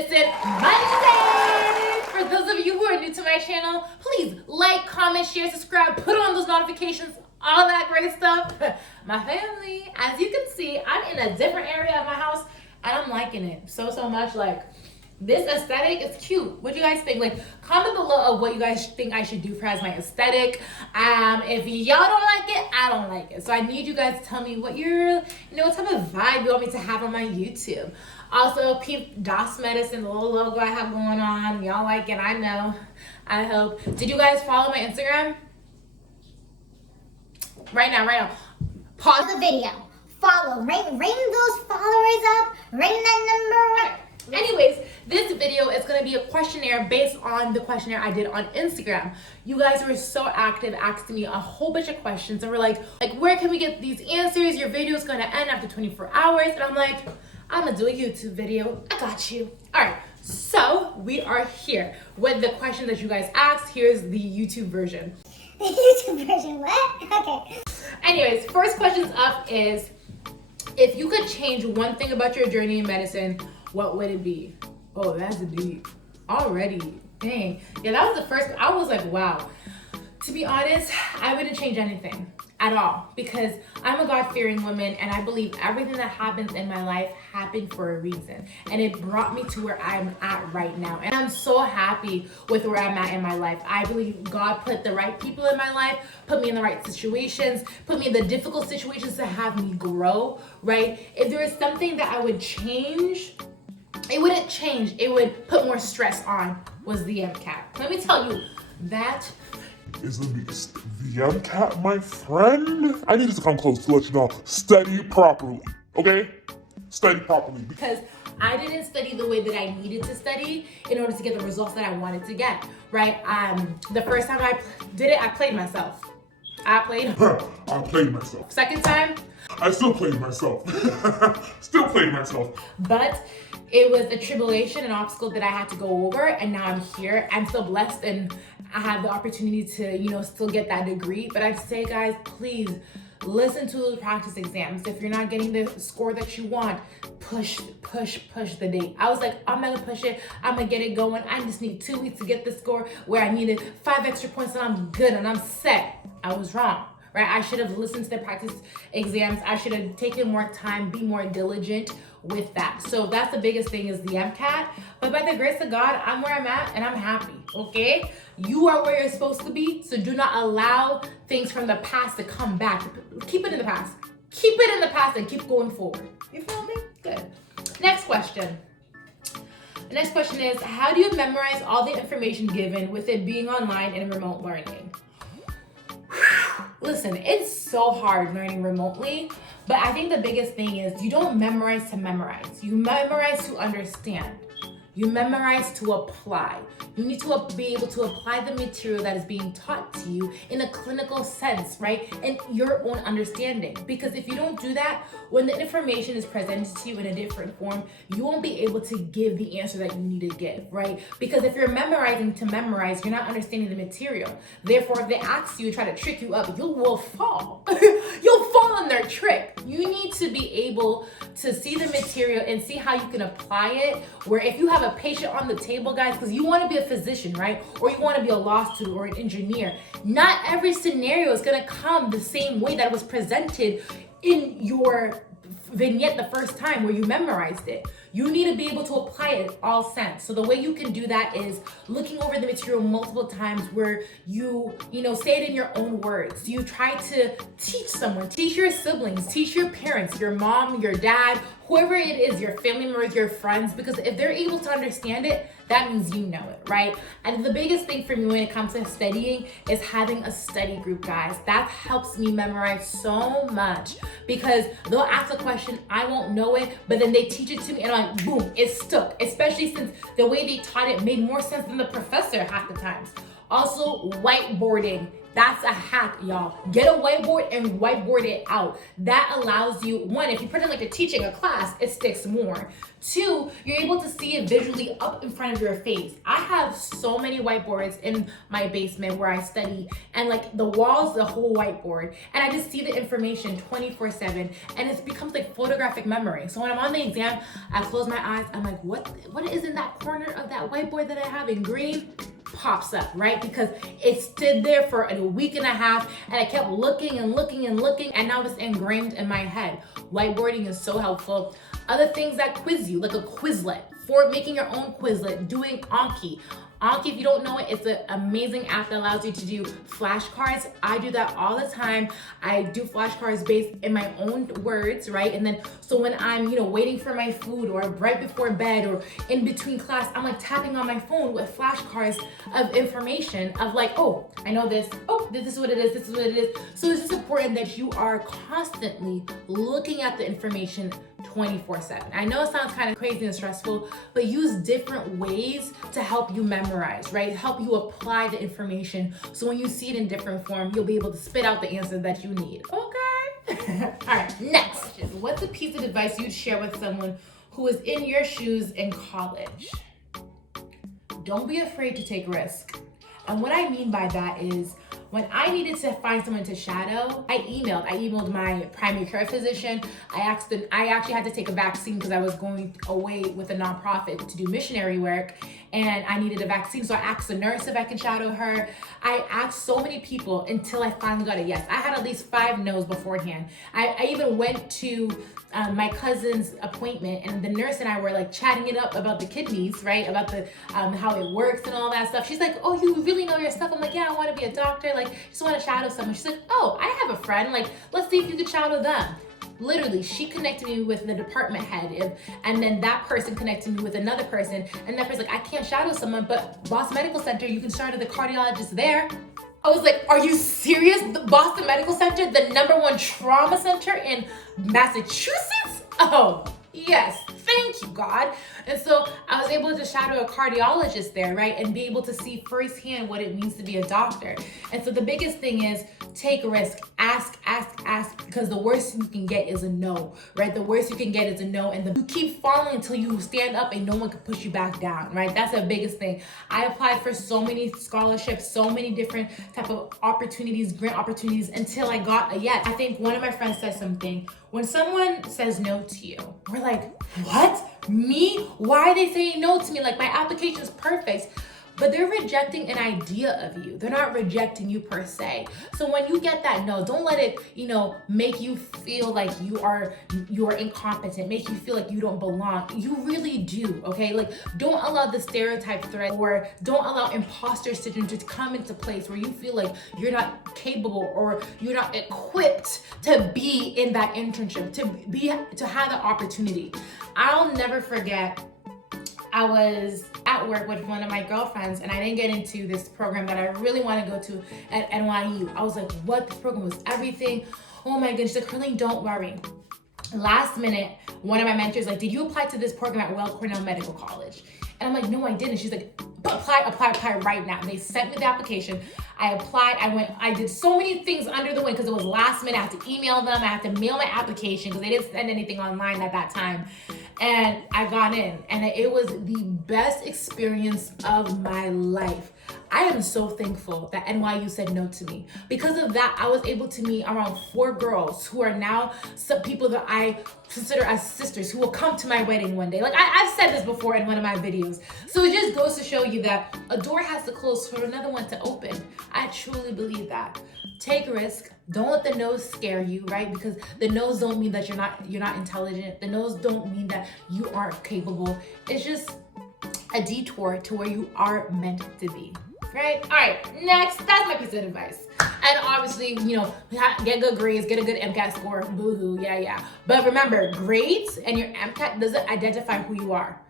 Medicine Monday! For those of you who are new to my channel, please like, comment, share, subscribe, put on those notifications, all that great stuff. My family, as you can see, I'm in a different area of my house and I'm liking it so much. Like, this aesthetic is cute. What do you guys think? Like, comment below of what you guys think I should do for as my aesthetic. If y'all don't like it, I don't like it. So I need you guys to tell me what what type of vibe you want me to have on my YouTube. Also, peep DOS Medicine, the little logo I have going on. Y'all like it, I know. I hope. Did you guys follow my Instagram? Right now. Pause the video. Follow. Ring those followers up. Ring that number up. Anyways, this video is going to be a questionnaire based on the questionnaire I did on Instagram. You guys were so active asking me a whole bunch of questions and we're like, where can we get these answers? Your video is going to end after 24 hours. And I'm like, I'm going to do a YouTube video. I got you. All right. So we are here with the questions that you guys asked. Here's the YouTube version. The YouTube version, what? Okay. Anyways, first questions up is, if you could change one thing about your journey in medicine, what would it be? Oh, that's deep. Already. Dang. Yeah, that was the first. I was like, wow. To be honest, I wouldn't change anything at all because I'm a God-fearing woman and I believe everything that happens in my life happened for a reason. And it brought me to where I'm at right now. And I'm so happy with where I'm at in my life. I believe God put the right people in my life, put me in the right situations, put me in the difficult situations to have me grow, right? If there is something that I would change, it wouldn't change. It would put more stress on, was the Mcat. Let me tell you, that is the beast. The Mcat, my friend. I needed to come close to let you know. Study properly, okay? Study properly. Because I didn't study the way that I needed to study in order to get the results that I wanted to get, right? The first time I did it, I played myself. I played myself. Second time, I still played myself. Still played myself. But it was a tribulation, an obstacle that I had to go over, and now I'm here. I'm so blessed and I have the opportunity to, still get that degree. But I'd say, guys, please listen to those practice exams. If you're not getting the score that you want, push the date. I was like, I'm not gonna push it. I'm gonna get it going. I just need 2 weeks to get the score where I needed 5 extra points and I'm good and I'm set. I was wrong. Right? I should have listened to the practice exams. I should have taken more time, be more diligent with that. So that's the biggest thing, is the Mcat. But by the grace of God, I'm where I'm at and I'm happy, okay? You are where you're supposed to be, so do not allow things from the past to come back. Keep it in the past. Keep it in the past and keep going forward. You feel me? Good. Next question. The next question is, how do you memorize all the information given with it being online and remote learning? Listen, it's so hard learning remotely, but I think the biggest thing is you don't memorize to memorize. You memorize to understand. You memorize to apply. You need to be able to apply the material that is being taught to you in a clinical sense, right? And your own understanding. Because if you don't do that, when the information is presented to you in a different form, you won't be able to give the answer that you need to give, right? Because if you're memorizing to memorize, you're not understanding the material. Therefore, if they ask you, try to trick you up, you will fall. You'll fall in their trick. You need to be able to see the material and see how you can apply it, where if you have a patient on the table, guys, because you want to be a physician, right? Or you want to be a law student or an engineer. Not every scenario is going to come the same way that it was presented in your vignette the first time where you memorized it. You need to be able to apply it all sense. So the way you can do that is looking over the material multiple times, where you say it in your own words. You try to teach someone, teach your siblings, teach your parents, your mom, your dad, whoever it is, your family members, your friends, because if they're able to understand it, that means you know it, right? And the biggest thing for me when it comes to studying is having a study group, guys. That helps me memorize so much, because they'll ask a question, I won't know it, but then they teach it to me and I'm like, boom, it stuck. Especially since the way they taught it made more sense than the professor half the times. Also, whiteboarding. That's a hack, y'all. Get a whiteboard and whiteboard it out. That allows you, one, if you pretend like you're teaching a class, it sticks more. Two, you're able to see it visually up in front of your face. I have so many whiteboards in my basement where I study, and like the walls, the whole whiteboard, and I just see the information 24/7, and it becomes like photographic memory. So when I'm on the exam, I close my eyes, I'm like, what is in that corner of that whiteboard that I have in green? Pops up, right? Because it stood there for a week and a half, and I kept looking and looking and looking, and now it's ingrained in my head. Whiteboarding is so helpful. Other things that quiz you, like a Quizlet, for making your own Quizlet, doing Anki. Anki, if you don't know it, it's an amazing app that allows you to do flashcards. I do that all the time. I do flashcards based in my own words, right? And then, so when I'm, waiting for my food or right before bed or in between class, I'm like tapping on my phone with flashcards of information of like, oh, I know this. Oh, this is what it is. This is what it is. So it's just important that you are constantly looking at the information 24/7. I know it sounds kind of crazy and stressful, but use different ways to help you memorize, right? Help you apply the information. So when you see it in different form, you'll be able to spit out the answer that you need. Okay. All right, next. What's a piece of advice you'd share with someone who is in your shoes in college? Don't be afraid to take risk. And what I mean by that is, when I needed to find someone to shadow, I emailed my primary care physician. I actually had to take a vaccine because I was going away with a nonprofit to do missionary work, and I needed a vaccine. So I asked the nurse if I can shadow her. I asked so many people until I finally got a yes. I had at least 5 no's beforehand. I even went to my cousin's appointment, and the nurse and I were like chatting it up about the kidneys, right? About the how it works and all that stuff. She's like, oh, you really know your stuff? I'm like, yeah, I want to be a doctor. Like, just want to shadow someone. She's like, oh, I have a friend. Like, let's see if you could shadow them. Literally, she connected me with the department head, and then that person connected me with another person, and that person's like, I can't shadow someone, but Boston Medical Center, you can shadow the cardiologist there. I was like, are you serious? The Boston Medical Center, the #1 trauma center in Massachusetts? Oh, yes. Thank you, God. And so I was able to shadow a cardiologist there, right? And be able to see firsthand what it means to be a doctor. And so the biggest thing is take a risk. Ask, because the worst you can get is a no, right? The worst you can get is a no. And you keep falling until you stand up and no one can push you back down, right? That's the biggest thing. I applied for so many scholarships, so many different type of opportunities, grant opportunities, until I got a yes. I think one of my friends said something. When someone says no to you, we're like, what? Me? Why are they saying no to me? Like, my application is perfect. But they're rejecting an idea of you. They're not rejecting you per se. So when you get that no, don't let it, make you feel like you are incompetent, make you feel like you don't belong. You really do, okay? Like, don't allow the stereotype threat, or don't allow imposter syndrome to come into place where you feel like you're not capable or you're not equipped to be in that internship, to have the opportunity. I'll never forget, I was at work with one of my girlfriends, and I didn't get into this program that I really want to go to at NYU. I was like, what? This program was everything. Oh my goodness. She's like, Herlyne, don't worry. Last minute, one of my mentors like, did you apply to this program at Weill Cornell Medical College? And I'm like, no, I didn't. She's like, apply right now. And they sent me the application. I applied. I did so many things under the wind because it was last minute. I had to email them. I had to mail my application because they didn't send anything online at that time. And I got in, and it was the best experience of my life. I am so thankful that NYU said no to me. Because of that, I was able to meet around 4 girls who are now some people that I consider as sisters, who will come to my wedding one day. Like, I've said this before in one of my videos. So it just goes to show you that a door has to close for another one to open. I truly believe that. Take a risk. Don't let the no's scare you, right? Because the no's don't mean that you're not intelligent. The no's don't mean that you aren't capable. It's just a detour to where you are meant to be, right? All right, next, that's my piece of advice. And obviously, get good grades, get a good Mcat score, boo-hoo, yeah. But remember, grades and your Mcat doesn't identify who you are.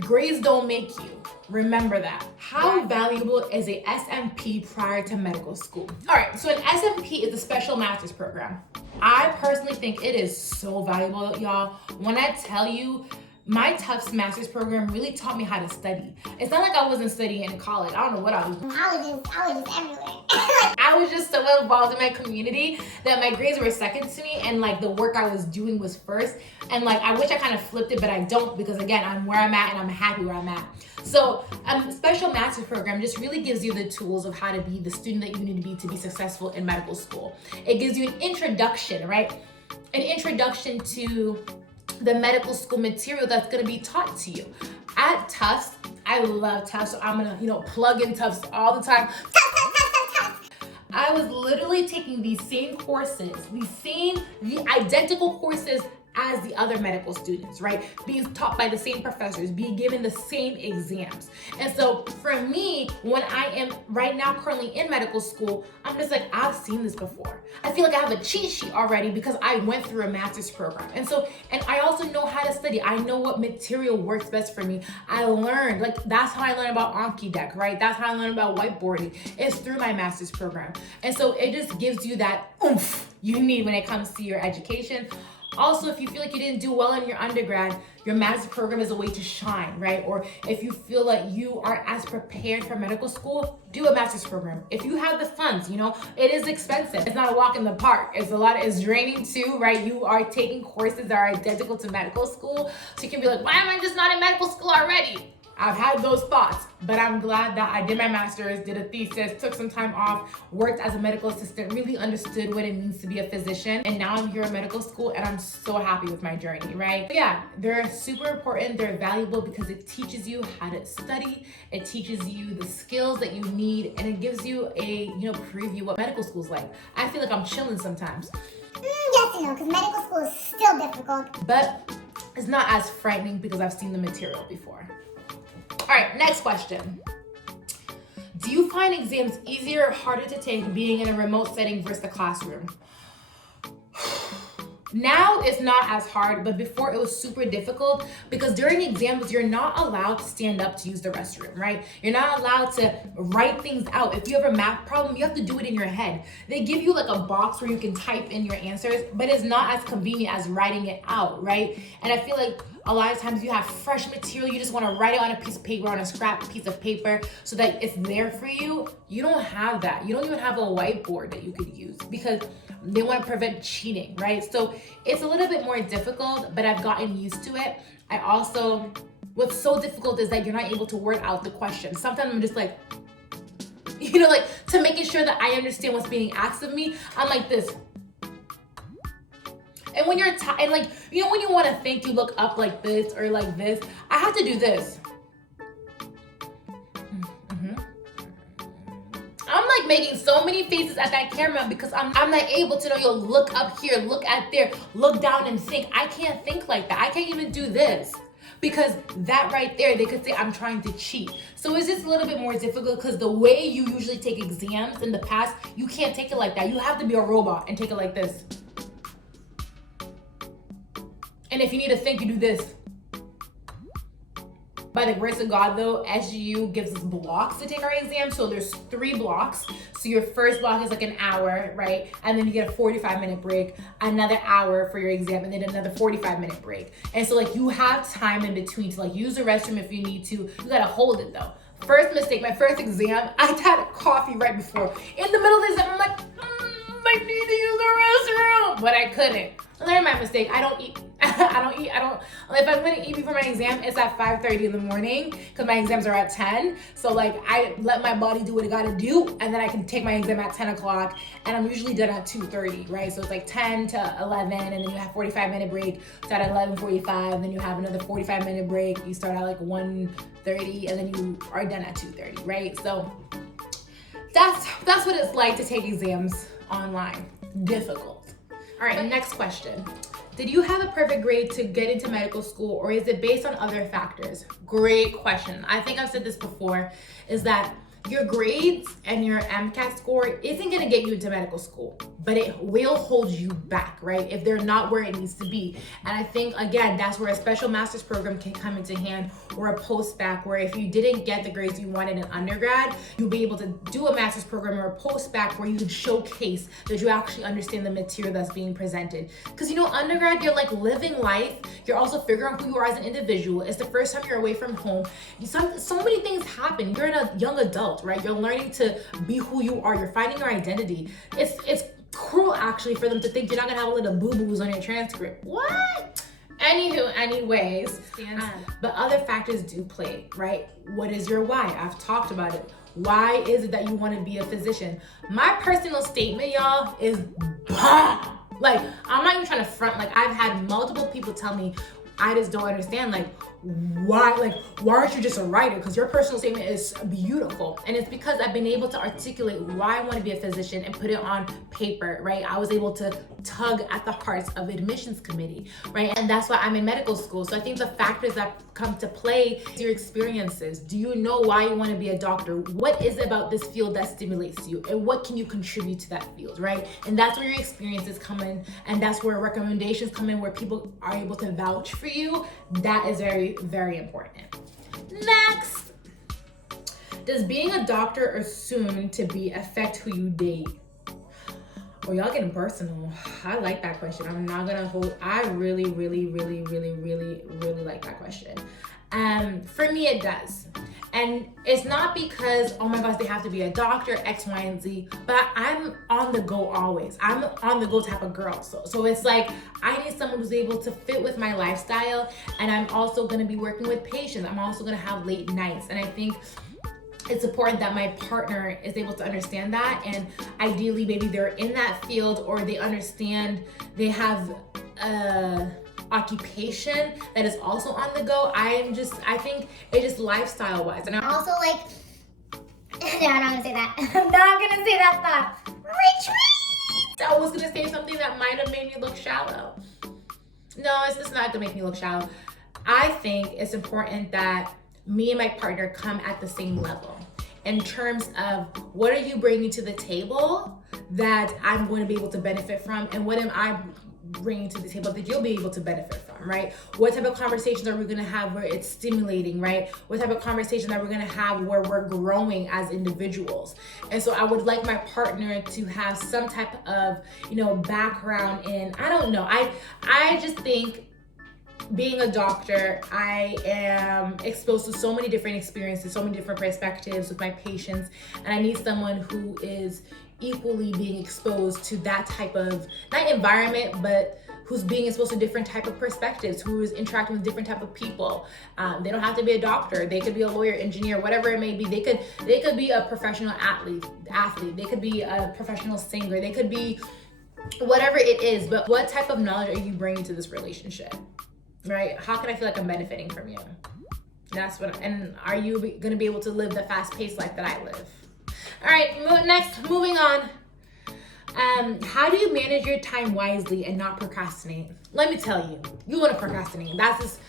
Grades don't make you. Remember that. How valuable is a SMP prior to medical school? All right, so an SMP is a special master's program. I personally think it is so valuable, y'all. When I tell you, my Tufts master's program really taught me how to study. It's not like I wasn't studying in college. I don't know what I was doing. I was just everywhere. I was just so well involved in my community that my grades were second to me, and like the work I was doing was first. And like I wish I kind of flipped it, but I don't, because again, I'm where I'm at and I'm happy where I'm at. So special master's program just really gives you the tools of how to be the student that you need to be successful in medical school. It gives you an introduction, right? An introduction to the medical school material that's going to be taught to you. At Tufts, I love Tufts, so I'm going to, plug in Tufts all the time. I was literally taking these same courses, the identical courses as the other medical students, right? Being taught by the same professors, being given the same exams. And so for me, when I am right now currently in medical school, I'm just like, I've seen this before. I feel like I have a cheat sheet already because I went through a master's program. And I also know how to study. I know what material works best for me. I learned, like, that's how I learned about Anki deck, right? That's how I learned about whiteboarding. It's through my master's program. And so it just gives you that oomph you need when it comes to your education. Also, if you feel like you didn't do well in your undergrad, your master's program is a way to shine, right? Or if you feel like you aren't as prepared for medical school, do a master's program. If you have the funds, it is expensive. It's not a walk in the park. It's draining too, right? You are taking courses that are identical to medical school. So you can be like, why am I just not in medical school already? I've had those thoughts, but I'm glad that I did my master's, did a thesis, took some time off, worked as a medical assistant, really understood what it means to be a physician. And now I'm here at medical school and I'm so happy with my journey, right? But yeah, they're super important. They're valuable because it teaches you how to study. It teaches you the skills that you need, and it gives you a, preview what medical school's like. I feel like I'm chilling sometimes. Yes and no, because medical school is still difficult. But it's not as frightening because I've seen the material before. All right, next question. Do you find exams easier or harder to take being in a remote setting versus the classroom? Now it's not as hard, but before it was super difficult because during exams, you're not allowed to stand up to use the restroom, right? You're not allowed to write things out. If you have a math problem, you have to do it in your head. They give you like a box where you can type in your answers, but it's not as convenient as writing it out, right? And I feel like a lot of times you have fresh material, you just want to write it on a piece of paper, on a scrap piece of paper so that it's there for you. You don't have that. You don't even have a whiteboard that you could use because they want to prevent cheating, right? So it's a little bit more difficult, but I've gotten used to it. What's so difficult is that you're not able to word out the question. Sometimes I'm just like, to making sure that I understand what's being asked of me, I'm like this. And when you're when you want to think, you look up like this or like this. I have to do this. I'm like making so many faces at that camera because I'm not able to look up here, look at there, look down and think. I can't think like that. I can't even do this because that right there, they could say I'm trying to cheat. So it's just a little bit more difficult because the way you usually take exams in the past, you can't take it like that. You have to be a robot and take it like this. And if you need to think, you do this. By the grace of God though, SGU gives us blocks to take our exam. So there's 3 blocks. So your first block is like an hour, right? And then you get a 45-minute break, another hour for your exam, and then another 45-minute break. And so like you have time in between to like use the restroom if you need to. You gotta hold it though. First mistake, my first exam, I had coffee right before. In the middle of the exam, I'm like, I need to use the restroom, but I couldn't. Learn my mistake. I don't eat. If I'm gonna eat before my exam, it's at 5:30 in the morning because my exams are at 10. So like I let my body do what it gotta do, and then I can take my exam at 10 o'clock, and I'm usually done at 2:30, right? So it's like 10 to 11, and then you have 45-minute break. Start at 11:45, then you have another 45-minute break. You start at like 1:30, and then you are done at 2:30, right? So that's what it's like to take exams online. Difficult. All right, next question. Did you have a perfect grade to get into medical school, or is it based on other factors? Great question. I think I've said this before, is that your grades and your Mcat score isn't gonna get you into medical school, but it will hold you back, right? If they're not where it needs to be. And I think, again, that's where a special master's program can come into hand, or a post-bac, where if you didn't get the grades you wanted in undergrad, you'll be able to do a master's program or a post-bac where you can showcase that you actually understand the material that's being presented. Because undergrad, you're like living life. You're also figuring out who you are as an individual. It's the first time you're away from home. So many things happen. You're a young adult. built, right? You're learning to be who you are. You're finding your identity. It's cruel actually for them to think you're not gonna have a little boo-boos on your transcript. What? Anywho, anyways, but other factors do play, right? What is your why? I've talked about it. Why is it that you want to be a physician? My personal statement, y'all, is bomb. Like, I'm not even trying to front. Like, I've had multiple people tell me, I just don't understand, like, why aren't you just a writer? Because your personal statement is beautiful. And it's because I've been able to articulate why I want to be a physician and put it on paper, right? I was able to tug at the hearts of admissions committee, right? And that's why I'm in medical school. So I think the factors that come to play is your experiences. Do you know why you want to be a doctor? What is it about this field that stimulates you? And what can you contribute to that field, right? And that's where your experiences come in. And that's where recommendations come in, where people are able to vouch for you. That is very, very important. Next, does being a doctor or soon to be affect who you date? Well, y'all getting personal. I like that question. I'm not gonna hold. I really like that question. For me, it does. And it's not because, oh my gosh, they have to be a doctor, X, Y, and Z, but I'm on the go always. I'm on the go type of girl. So it's like, I need someone who's able to fit with my lifestyle. And I'm also gonna be working with patients. I'm also gonna have late nights. And I think it's important that my partner is able to understand that. And ideally, maybe they're in that field, or they understand they have occupation that is also on the go. I think it's just lifestyle wise. And Also, like, no, I'm not gonna say that. I'm not gonna say that thought. Retreat! I was gonna say something that might have made me look shallow. No, it's just not gonna make me look shallow. I think it's important that me and my partner come at the same level in terms of what are you bringing to the table that I'm going to be able to benefit from, and what am I bringing to the table that you'll be able to benefit from, right? What type of conversations are we going to have where it's stimulating, right? What type of conversation that we're going to have where we're growing as individuals? And so I would like my partner to have some type of, background in, I don't know. I just think being a doctor, I am exposed to so many different experiences, so many different perspectives with my patients, and I need someone who is equally being exposed to that type of, not environment, but who's being exposed to different type of perspectives, who is interacting with different type of people. They don't have to be a doctor. They could be a lawyer, engineer, whatever it may be. They could be a professional athlete. They could be a professional singer. They could be whatever it is. But what type of knowledge are you bringing to this relationship, right? How can I feel like I'm benefiting from you? And are you going to be able to live the fast-paced life that I live? All right, next, moving on. How do you manage your time wisely and not procrastinate? Let me tell you, you want to procrastinate. That's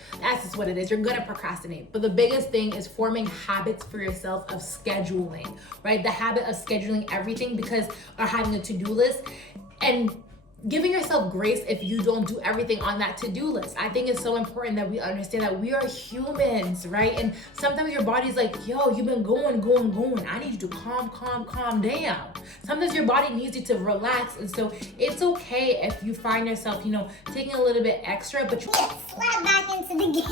just what it is. You're gonna procrastinate. But the biggest thing is forming habits for yourself of scheduling, right? The habit of scheduling everything or having a to-do list, and giving yourself grace if you don't do everything on that to-do list. I think it's so important that we understand that we are humans, right? And sometimes your body's like, yo, you've been going. I need you to calm down. Sometimes your body needs you to relax. And so it's okay if you find yourself, taking a little bit extra, but you Slap back into the game.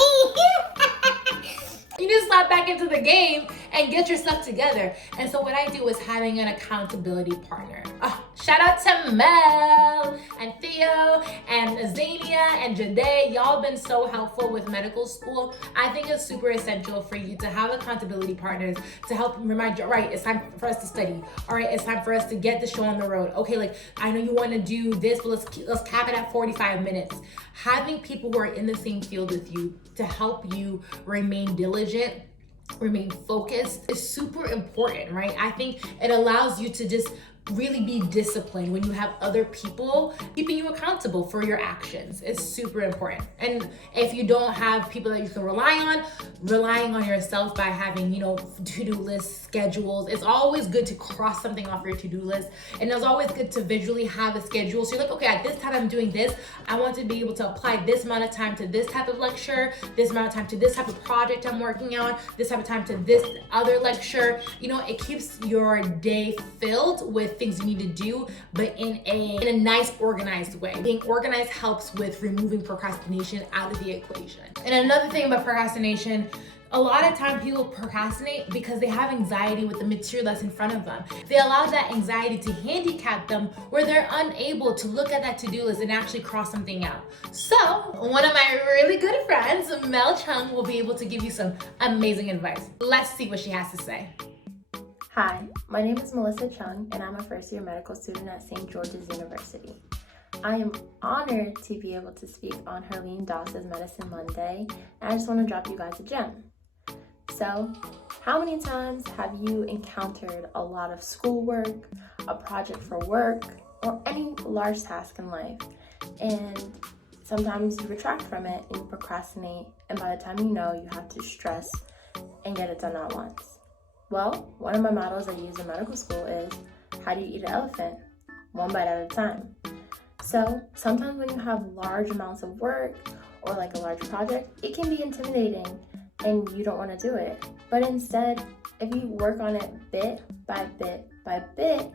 You just slap back into the game and get your stuff together. And so what I do is having an accountability partner. Shout out to Mel and Theo and Zania and Jade. Y'all been so helpful with medical school. I think it's super essential for you to have accountability partners to help remind you, all right, it's time for us to study. All right, it's time for us to get the show on the road. Okay, like I know you want to do this, but let's cap it at 45 minutes. Having people who are in the same field with you to help you remain diligent, remain focused is super important, right? I think it allows you to just really be disciplined when you have other people keeping you accountable for your actions. It's super important. And if you don't have people that you can relying on yourself by having, to-do lists, schedules. It's always good to cross something off your to-do list. And it's always good to visually have a schedule. So you're like, okay, at this time I'm doing this. I want to be able to apply this amount of time to this type of lecture, this amount of time to this type of project I'm working on, this type of time to this other lecture. It keeps your day filled with things you need to do, but in a nice, organized way. Being organized helps with removing procrastination out of the equation. And another thing about procrastination, A lot of time people procrastinate because they have anxiety with the material that's in front of them. They allow that anxiety to handicap them where they're unable to look at that to-do list and actually cross something out. So one of my really good friends, Mel Chung, will be able to give you some amazing advice. Let's see what she has to say. Hi, my name is Melissa Chung, and I'm a first-year medical student at St. George's University. I am honored to be able to speak on herlynedas Medicine Monday, and I just want to drop you guys a gem. So, how many times have you encountered a lot of schoolwork, a project for work, or any large task in life, and sometimes you retract from it and you procrastinate, and by the time you know, you have to stress and get it done at once? Well, one of my mottos I use in medical school is, how do you eat an elephant? One bite at a time. So sometimes when you have large amounts of work or like a large project, it can be intimidating and you don't want to do it. But instead, if you work on it bit by bit by bit,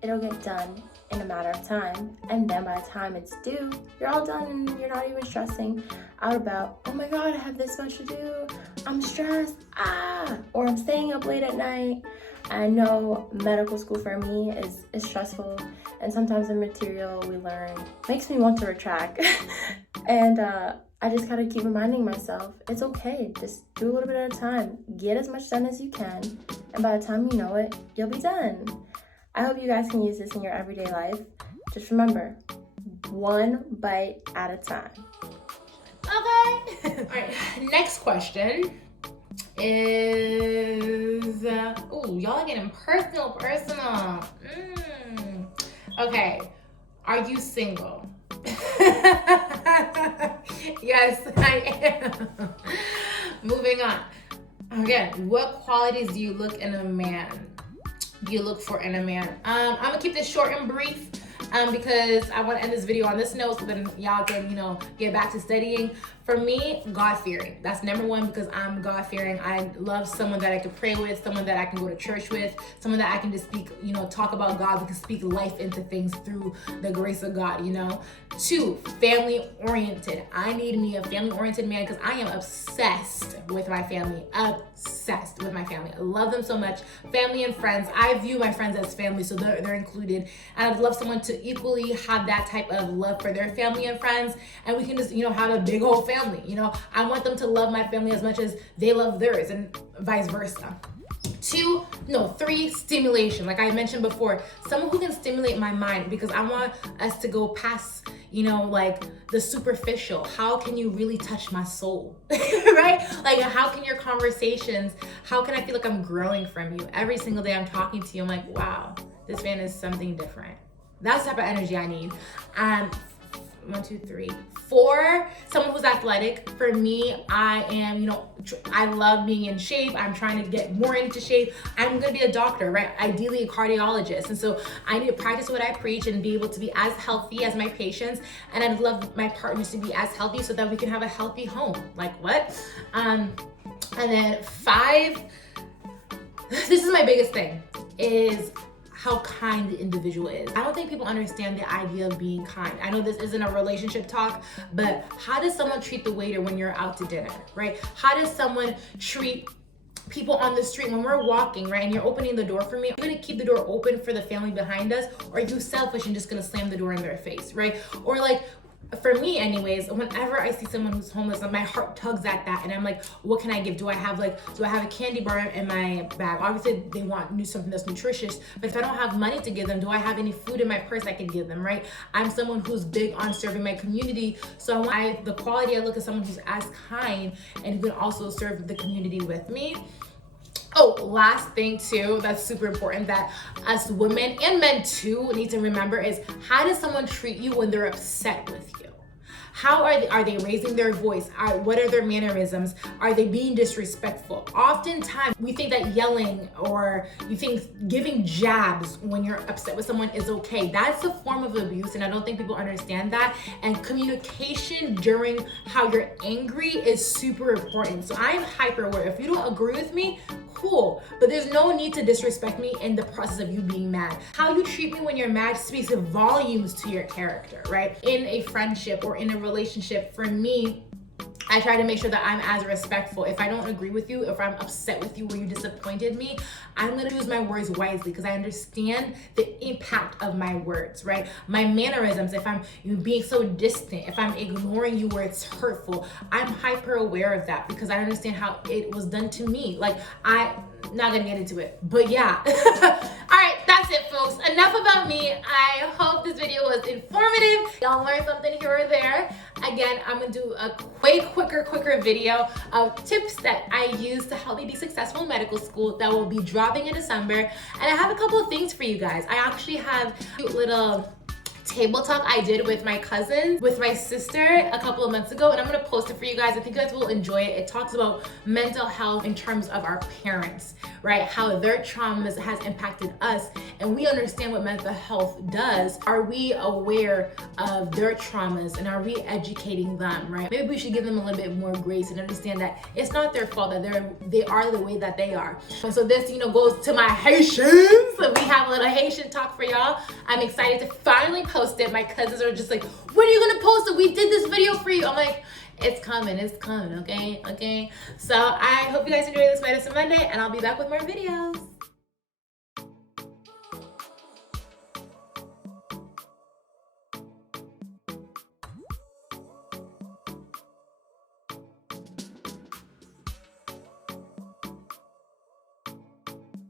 it'll get done in a matter of time. And then by the time it's due, you're all done and you're not even stressing out about, oh my God, I have this much to do. I'm stressed, or I'm staying up late at night. I know medical school for me is stressful, and sometimes the material we learn makes me want to retract. And I just gotta keep reminding myself, it's okay, just do a little bit at a time. Get as much done as you can, and by the time you know it, you'll be done. I hope you guys can use this in your everyday life. Just remember, one bite at a time. Okay. All right, next question is, y'all are getting personal. Okay, are you single? Yes, I am. Moving on. Again, what qualities do you look in a man? You look for in a man? I'm gonna keep this short and brief because I want to end this video on this note so then y'all can, get back to studying. For me, God-fearing. That's number one because I'm God-fearing. I love someone that I can pray with, someone that I can go to church with, someone that I can just speak, talk about God. We can speak life into things through the grace of God, 2, family-oriented. I need me a family-oriented man because I am obsessed with my family. Obsessed with my family. I love them so much. Family and friends. I view my friends as family, so they're included. And I'd love someone to equally have that type of love for their family and friends. And we can just, have a big old family. I want them to love my family as much as they love theirs and vice versa. 3, stimulation. Like I mentioned before, someone who can stimulate my mind because I want us to go past, like the superficial. How can you really touch my soul, right? Like how can your conversations, how can I feel like I'm growing from you? Every single day I'm talking to you, I'm like, wow, this man is something different. That's the type of energy I need. 1, 2, 3, 4, someone who's athletic. For me, I am, I love being in shape. I'm trying to get more into shape. I'm gonna be a doctor, right? Ideally a cardiologist. And so I need to practice what I preach and be able to be as healthy as my patients. And I'd love my partners to be as healthy so that we can have a healthy home. Like what? And then 5, this is my biggest thing, is how kind the individual is. I don't think people understand the idea of being kind. I know this isn't a relationship talk, but how does someone treat the waiter when you're out to dinner, right? How does someone treat people on the street when we're walking, right? And you're opening the door for me. Are you gonna keep the door open for the family behind us? Or are you selfish and just gonna slam the door in their face, right? Or like, for me anyways, whenever I see someone who's homeless, my heart tugs at that and I'm like, what can I give? Do I have a candy bar in my bag? Obviously they want something that's nutritious, but if I don't have money to give them, do I have any food in my purse I can give them, right? I'm someone who's big on serving my community, so the quality I look at someone who's as kind and who can also serve the community with me. Oh, last thing too, that's super important that us women and men too need to remember is, how does someone treat you when they're upset with you? How are they raising their voice? What are their mannerisms? Are they being disrespectful? Oftentimes we think that yelling or you think giving jabs when you're upset with someone is okay. That's a form of abuse, and I don't think people understand that. And communication during how you're angry is super important. So I'm hyper aware. If you don't agree with me, cool, but there's no need to disrespect me in the process of you being mad. How you treat me when you're mad speaks volumes to your character, right? In a friendship or in a relationship, for me, I try to make sure that I'm as respectful. If I don't agree with you, if I'm upset with you or you disappointed me, I'm gonna use my words wisely because I understand the impact of my words, right? My mannerisms, if I'm being so distant, if I'm ignoring you where it's hurtful, I'm hyper aware of that because I understand how it was done to me. Like, I'm not gonna get into it, but yeah. All right, that's it, folks. Enough about me. I hope this video was informative. Y'all learned something here or there. Again, I'm gonna do a way quicker video of tips that I use to help me be successful in medical school that will be dropping in December. And I have a couple of things for you guys. I actually have a cute little table talk I did with my cousins, with my sister a couple of months ago, and I'm gonna post it for you guys. I think you guys will enjoy it. It talks about mental health in terms of our parents, right? How their traumas has impacted us, and we understand what mental health does. Are we aware of their traumas, and are we educating them, right? Maybe we should give them a little bit more grace and understand that it's not their fault that they are the way that they are. And so this, goes to my Haitians. So we have a little Haitian talk for y'all. I'm excited to finally post it. My cousins are just like, when are you gonna post it? We did this video for you. I'm like, it's coming, okay? So I hope you guys enjoy this Medicine Monday, and I'll be back with more videos.